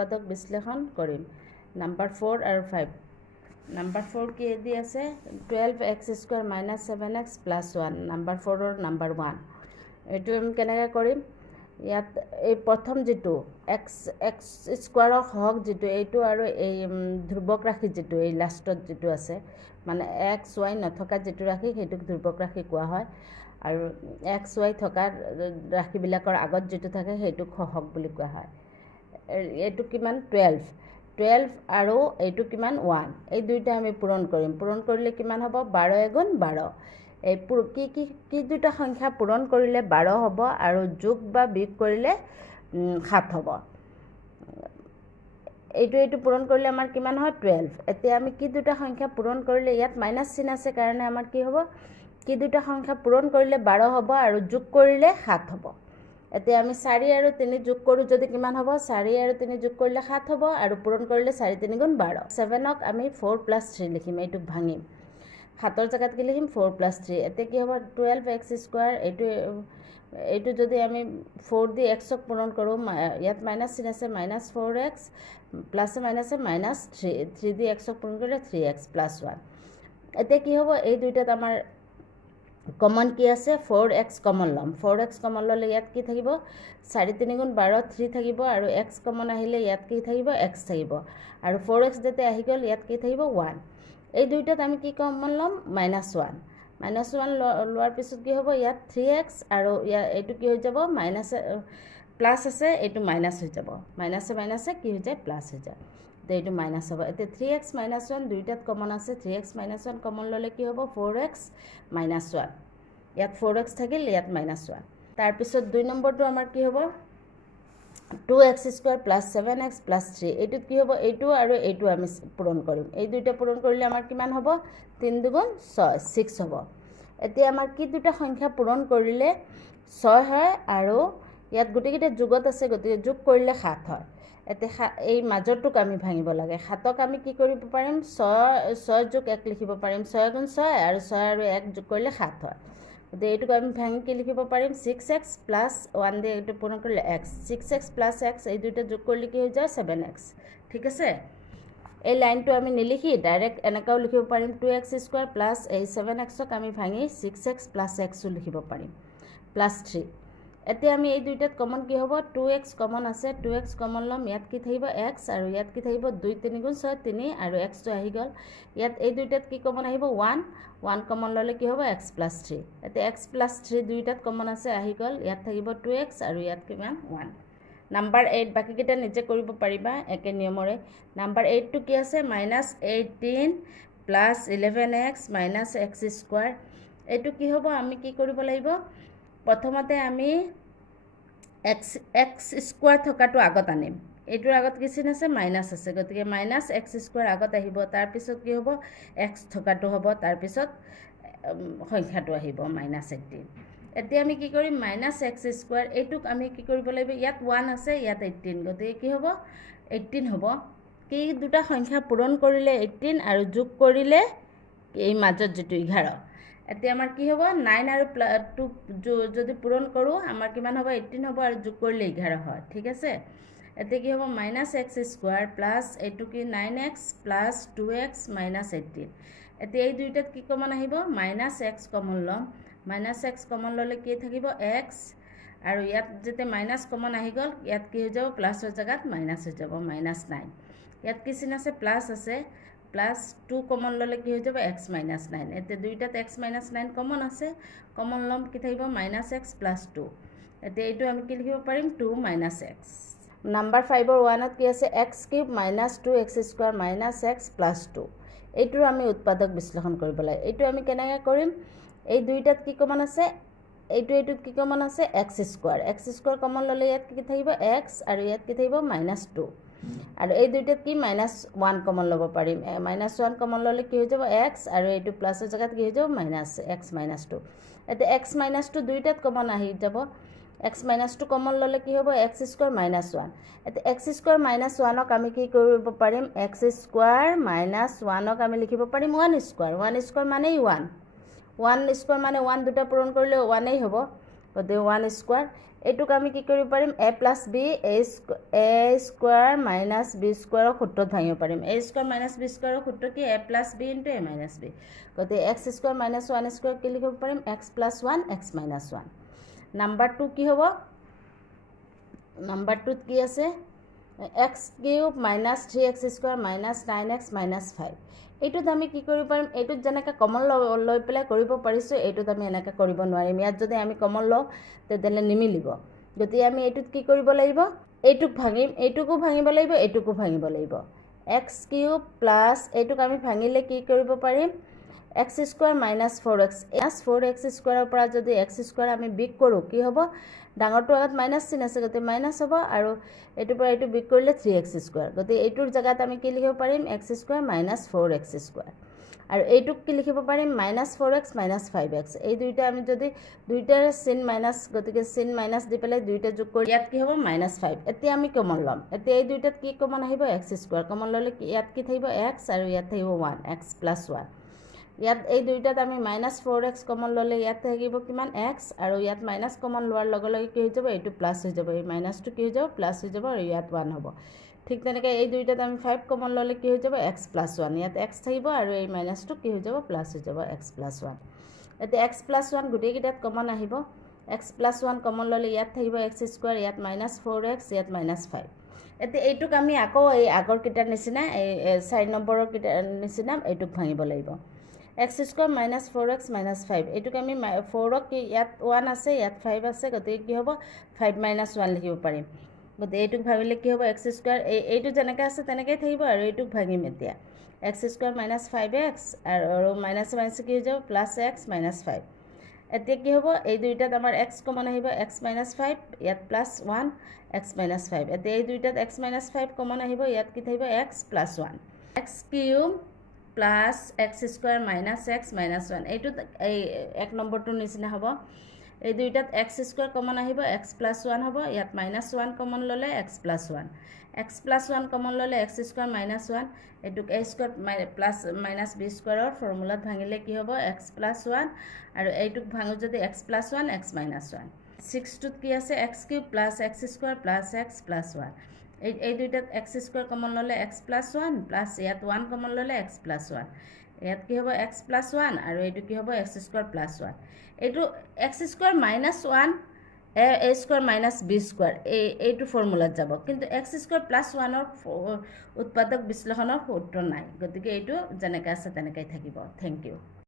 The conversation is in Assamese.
উৎপাদক বিশ্লেষণ কৰিম নাম্বাৰ 4 আৰু 5 নাম্বাৰ 4 কি দি আছে 12x² - 7x + 1 নাম্বাৰ 4 নাম্বাৰ 1 এইটো আমি কেনেকৈ কৰিম ইয়াত এই প্ৰথম যেটো x² হওক যেটো এইটো আৰু এই ধ্ৰুবক ৰাশি যেটো এই লাষ্টত যেটো আছে মানে x y নথকা যেটো ৰাশি হেতুক ধ্ৰুবক ৰাশি কোৱা হয় আৰু x y থকা ৰাশিবিলাকৰ আগত যেটো থাকে হেতুক সহগ বুলি কোৱা হয় এইটো কিমান 12 আৰু এইটো কিমান 1 এই দুইটা আমি পূৰণ কৰিম পূৰণ কৰিলে কিমান হ'ব 12 * 12 এই কি দুটা সংখ্যা পূৰণ কৰিলে 12 হ'ব আৰু যোগ বা বিয়োগ কৰিলে 7 হ'ব এইটো পূৰণ কৰিলে আমাৰ কিমান হয় 12 এতিয়া আমি কি দুটা সংখ্যা পূৰণ কৰিলে ইয়াত মাইনাস চিন আছে কাৰণে আমাৰ কি হ'ব কি দুটা সংখ্যা পূৰণ কৰিলে 12 হ'ব আৰু যোগ কৰিলে 7 হ'ব এতিয়া আমি 4 আৰু 3 যোগ কৰো যদি কিমান হ'ব 4 আৰু 3 যোগ কৰিলে 7 হ'ব আৰু পূৰণ কৰিলে 4 × 3 = 12 7ক আমি 4 + 3 লিখিম এইটোক ভাঙিম 7ৰ জায়গাত কি লিখিম 4 + 3 এতিয়া কি হ'ব 12x² এইটো যদি আমি 4 দি xক পূৰণ কৰো ইয়াত মাইনাস চিন আছে -4x প্লাস মাইনাসে -3 দি xক পূৰণ কৰিলে 3x + 1 এতিয়া কি হ'ব এই দুইটাত আমাৰ কমন কি আছে 4x কমন লম 4x কমন ললে ইয়াত কি থাকিব 4 × 3 = 12 3 থাকিব আৰু x কমন আহিলে ইয়াত কি থাকিব x থাকিব আৰু 4x যেতে আহি গল ইয়াত কি থাকিব 1 এই দুইটাত আমি কি কমন লম -1 -1 লোৱাৰ পিছত কি হ'ব ইয়াত 3x আৰু এইটো কি হৈ যাব প্লাস আছে এইটো মাইনাস হৈ যাব মাইনাসে কি হৈ যায় প্লাস হৈ যায় তো এইটো মাইনাস হ'ব এতিয়া 3x - 1 দুইটাত কমন আছে 3x - 1 কমন ললে কি হ'ব 4x - 1 ইয়াত 4x থাকিল ইয়াত -1 তাৰ পিছত 2 নম্বৰটো আমাৰ কি হ'ব 2x² + 7x + 3 এইটোত কি হ'ব এইটো আৰু এইটো আমি পূৰণ কৰিম এই দুইটা পূৰণ কৰিলে আমাৰ কিমান হ'ব 3 × 2 = 6 6 হ'ব এতিয়া আমাৰ কি দুটা সংখ্যা পূৰণ কৰিলে 6 হয় আৰু ইয়াত গোটেইকেইটা যোগত আছে গতিকে যোগ কৰিলে 7 হয় এতিয়া এই মাজৰটোক আমি ভাঙিব লাগে 7ক আমি কি কৰিব পাৰিম 6 + 1 লিখিব পাৰিম 6 × 6 আৰু 6 আৰু 1 যোগ কৰিলে 7 হয় গতিকে এইটোক আমি ভাঙি কি লিখিব পাৰিম 6x + 1 দিয়ে এইটো পূৰণ কৰিলে x 6x + x এই দুইটা যোগ কৰিলে কি হৈ যায় 7x ঠিক আছে এই লাইনটো আমি নিলিখি ডাইৰেক্ট এনেকাও লিখিব পাৰিম 2x² + এই 7xক আমি ভাঙি 6x + x লিখিব পাৰিম +3 এতিয়া আমি এই দুইটাত কমন কি হ'ব 2x কমন আছে 2x কমন লম ইয়াত কি থাকিব x আৰু ইয়াত কি থাকিব 2 × 3 = 6 3 আৰু x টো আহি গল ইয়াত এই দুইটাত কি কমন আহিব 1 কমন ললে কি হ'ব x + 3 এতিয়া x + 3 দুইটাত কমন আছে আহি গল ইয়াত থাকিব 2x আৰু ইয়াত কিমান 1 নাম্বাৰ 8 বাকি কেইটা নিজে কৰিব পাৰিবা একে নিয়মৰে নাম্বাৰ 8 টো কি আছে -18 + 11x - x² এইটো কি হ'ব আমি কি কৰিব লাগিব প্ৰথমতে আমি x² থকাটো আগত আনিম এইটোৰ আগত কি চিন আছে মাইনাস আছে গতিকে -x² আগত আহিব তাৰ পিছত কি হ'ব x থকাটো হ'ব তাৰ পিছত সংখ্যাটো আহিব -18 এতিয়া আমি কি কৰিম -x² এইটোক আমি কি কৰিব লাগিব ইয়াত 1 আছে ইয়াত 18 গতিকে কি হ'ব 18 হ'ব কি দুটা সংখ্যা পূৰণ কৰিলে 18 আৰু যোগ কৰিলে এই মাজত যেটো 11 এতিয়া আমাৰ কি হ'ব 9 আৰু 2 যদি পূৰণ কৰো আমাৰ কিমান হ'ব 18 হ'ব আৰু যোগ কৰিলে 11 হয় ঠিক আছে এতিয়া কি হ'ব -x² প্লাস এইটো কি 9x প্লাস 2x - 18 এতিয়া এই দুইটাত কি কমন আহিব -x কমন লম -x কমন ললে কি থাকিব x আৰু ইয়াত যেতে মাইনাস কমন আহি গল ইয়াত কি হৈ যাব প্লাসৰ জায়গাত মাইনাস হৈ যাব -9 ইয়াত কি চিন আছে প্লাস আছে +2 কমন ললে কি হৈ যাব x - 9 এতিয়া দুইটাত x - 9 কমন আছে কমন লম কি থাকিব -x + 2 এতিয়া এইটো আমি কি লিখিব পাৰিম 2 - x নাম্বাৰ 5ৰ 1ত কি আছে x³ - 2x² - x + 2 এইটোৰ আমি উৎপাদক বিশ্লেষণ কৰিব লাগে এইটো আমি কেনেকৈ কৰিম এই দুইটাত কি কমন আছে এইটোত কি কমন আছে x² কমন ললে ইয়াত কি থাকিব x আৰু ইয়াত কি থাকিব -2 আৰু এই দুইটাত কি -1 কমন লব পাৰিম -1 কমন ললে কি হৈ যাব x আৰু এইটো প্লাসৰ জায়গাত কি হৈ যাব -x - 2 এতিয়া x - 2 দুইটাত কমন আহি যাব x - 2 কমন ললে কি হ'ব x² - 1 এতিয়া x² - 1ক আমি কি কৰিব পাৰিম x² - 1ক আমি লিখিব পাৰিম 1² মানে 1 1² মানে 1 দুটা পূৰণ কৰিলে 1 হ'ব গতিকে 1 স্কোৱাৰ এইটোক আমি কি কৰিব পাৰিম a plus b a square minus b স্কোৱাৰৰ সূত্ৰত ভাঙিব পাৰিম a স্কোৱাৰ মাইনাছ বি স্কোৱাৰৰ সূত্ৰ কি a plus b into a minus b গতিকে এক্স স্কোৱাৰ মাইনাছ 1 স্কোৱাৰ কি লিখিব পাৰিম x plus 1 x minus 1 number 2 কি হ'ব নাম্বাৰ 2ত কি আছে x cube minus 3x square minus 9x minus 5 এইটোত আমি কি কৰিব পাৰিম এইটোত যেনেকৈ কমন লৈ পেলাই কৰিব পাৰিছোঁ এইটোত আমি এনেকৈ কৰিব নোৱাৰিম ইয়াত যদি আমি কমন লওঁ তেতিয়াহ'লে নিমিলিব গতিকে আমি এইটোত কি কৰিব লাগিব এইটোক ভাঙিম এইটোকো ভাঙিব লাগিব এইটোকো ভাঙিব লাগিব এক্স কিউব প্লাছ এইটোক আমি ভাঙিলে কি কৰিব পাৰিম এক্স স্কোৱাৰ মাইনাছ 4x স্কোৱাৰৰ পৰা যদি এক্স স্কোৱাৰ আমি বিগ কৰোঁ কি হ'ব ডাঙৰটো আগত মাইনাছ চিন আছে গতিকে মাইনাছ হ'ব আৰু এইটোৰ পৰা এইটো বিগ কৰিলে 3x স্কোৱাৰ গতিকে এইটোৰ জেগাত আমি কি লিখিব পাৰিম x square minus 4x square আৰু এইটোক কি লিখিব পাৰিম মাইনাছ 4x মাইনাছ 5x এই দুইটা আমি যদি দুইটাৰ চিন মাইনাছ গতিকে চিন মাইনাছ দি পেলাই দুইটা যোগ কৰি ইয়াত কি হ'ব মাইনাছ 5 এতিয়া আমি কমন ল'ম এতিয়া এই দুইটাত কি কমন আহিব এক্স স্কোৱাৰ কমন ল'লে ইয়াত কি থাকিব এক্স আৰু ইয়াত থাকিব 1 এক্স প্লাছ 1 ইয়াত এই দুইটাত আমি মাইনাছ 4x কমন ল'লে ইয়াত থাকিব কিমান এক্স আৰু ইয়াত মাইনাছ কমন লোৱাৰ লগে লগে কি হৈ যাব এইটো প্লাছ হৈ যাব এই মাইনাছটো কি হৈ যাব প্লাছ হৈ যাব আৰু ইয়াত 1 হ'ব ঠিক তেনেকৈ এই দুইটাত আমি 5 কমন ল'লে কি হৈ যাব এক্স প্লাছ 1 ইয়াত এক্স থাকিব আৰু এই মাইনাছটো কি হৈ যাব প্লাছ হৈ যাব এক্স প্লাছ 1 এতিয়া এক্স প্লাছ 1 গোটেইকেইটাত কমন আহিব এক্স প্লাছ 1 কমন ল'লে ইয়াত থাকিব এক্স স্কোৱাৰ ইয়াত মাইনাছ 4x ইয়াত মাইনাছ 5 এতিয়া এইটোক আমি আকৌ এই আগৰকেইটাৰ নিচিনা এই 4 নম্বৰৰ কেইটাৰ নিচিনা এইটোক ভাঙিব লাগিব x square minus 4x minus 5 এইটোক আমি 4ক ইয়াত 1 আছে ইয়াত 5 আছে গতিকে কি হ'ব 5 মাইনাছ 1 লিখিব পাৰিম গতিকে এইটোক ভাঙিলে কি হ'ব এক্স স্কোৱাৰ এইটো যেনেকৈ আছে তেনেকৈয়ে থাকিব আৰু এইটোক ভাঙিম এতিয়া এক্স স্কোৱাৰ মাইনাছ 5x আৰু মাইনাছ মাইনাছ কি হৈ যাব প্লাছ এক্স মাইনাছ 5 এতিয়া কি হ'ব এই দুইটাত আমাৰ এক্স কমন আহিব এক্স মাইনাছ 5 ইয়াত প্লাছ 1 এক্স মাইনাছ 5 এতিয়া এই দুইটাত এক্স মাইনাছ 5 কমন আহিব ইয়াত কি থাকিব x plus 1 x cube plus x square minus x minus 1 এইটোত এই 1 নম্বৰটোৰ নিচিনা হ'ব এই দুইটাত এক্স স্কোৱাৰ কমন আহিব এক্স প্লাছ 1 হ'ব ইয়াত মাইনাছ 1 কমন ল'লে এক্স প্লাছ 1 কমন ল'লে এক্স স্কোৱাৰ মাইনাছ 1 এইটোক এ স্কোৱাৰ প্লাছ মাইনাছ বি স্কোৱাৰৰ ফৰ্মুলাত ভাঙিলে কি হ'ব এক্স প্লাছ 1 আৰু এইটোক ভাঙো যদি এক্স প্লাছ 1 এক্স মাইনাছ 1 6টোত কি আছে x cube plus x square plus x plus 1 এই দুইটাত এক্স স্কোৱাৰ কমন ল'লে এক্স প্লাছ 1 প্লাছ ইয়াত 1 কমন ল'লে এক্স প্লাছ 1 ইয়াত কি হ'ব এক্স প্লাছ 1 আৰু এইটো কি হ'ব এক্স স্কোৱাৰ প্লাছ 1 এইটো এক্স স্কোৱাৰ মাইনাছ 1 এ স্কোৱাৰ মাইনাছ বি স্কোৱাৰ এইটো ফৰ্মুলাত যাব কিন্তু এক্স স্কোৱাৰ প্লাছ 1ৰ উৎপাদক বিশ্লেষণৰ সূত্ৰ নাই গতিকে এইটো যেনেকৈ আছে তেনেকৈ থাকিব থেংক ইউ